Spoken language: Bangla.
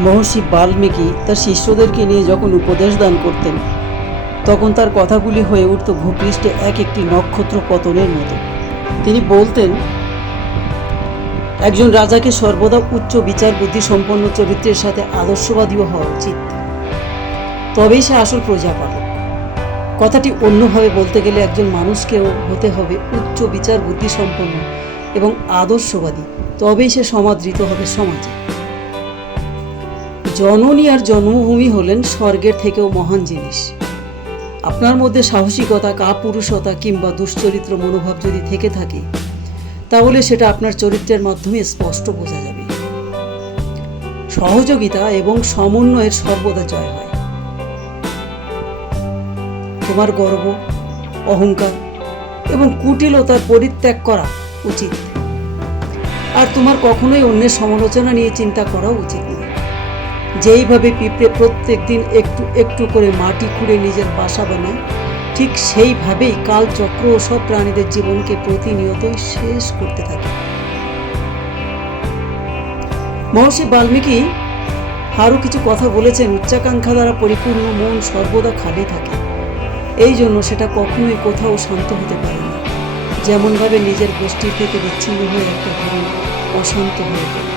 মহর্ষি বাল্মীকি তার শিষ্যদেরকে নিয়ে যখন উপদেশ দান করতেন, তখন তার কথাগুলি হয়ে উঠত ভূপৃষ্ঠে এক একটি নক্ষত্র পতনের মতো। তিনি বলতেন, একজন রাজাকে সর্বদা উচ্চ বিচার বুদ্ধি সম্পন্ন চরিত্রের সাথে আদর্শবাদীও হওয়া উচিত, তবেই সে আসল প্রজা পাবে। কথাটি অন্যভাবে বলতে গেলে একজন মানুষকেও হতে হবে উচ্চ বিচার বুদ্ধি সম্পন্ন এবং আদর্শবাদী, তবেই সে সমাদৃত হবে সমাজে। জননী আর জন্মভূমি হলেন স্বর্গের থেকেও মহান জিনিস। আপনার মধ্যে সাহসিকতা, কাপুরুষতা কিংবা দুশ্চরিত্র মনোভাব যদি থেকে থাকে, তাহলে সেটা আপনার চরিত্রের মাধ্যমে স্পষ্ট বোঝা যাবে। সহযোগিতা এবং সমন্বয়ের সর্বদা জয় হয়। তোমার গর্ব, অহংকার এবং কুটিলতার পরিত্যাগ করা উচিত, আর তোমার কখনোই অন্যের সমালোচনা নিয়ে চিন্তা করা উচিত নয়। যেইভাবে পিঁপড়ে প্রত্যেক দিন একটু একটু করে মাটি খুঁড়ে নিজের বাসা বানায়, ঠিক সেইভাবেই কালচক্র ও সব প্রাণীদের জীবনকে প্রতিনিয়তই শেষ করতে থাকে। মহর্ষি বাল্মীকি আরও কিছু কথা বলেছেন, উচ্চাকাঙ্ক্ষা দ্বারা পরিপূর্ণ মন সর্বদা খালি থাকে, এই জন্য সেটা কখনোই কোথাও শান্ত হতে পারে না। যেমনভাবে নিজের গোষ্ঠীর থেকে বিচ্ছিন্ন হয়ে একটা হরিণ অশান্ত হয়ে পড়ে।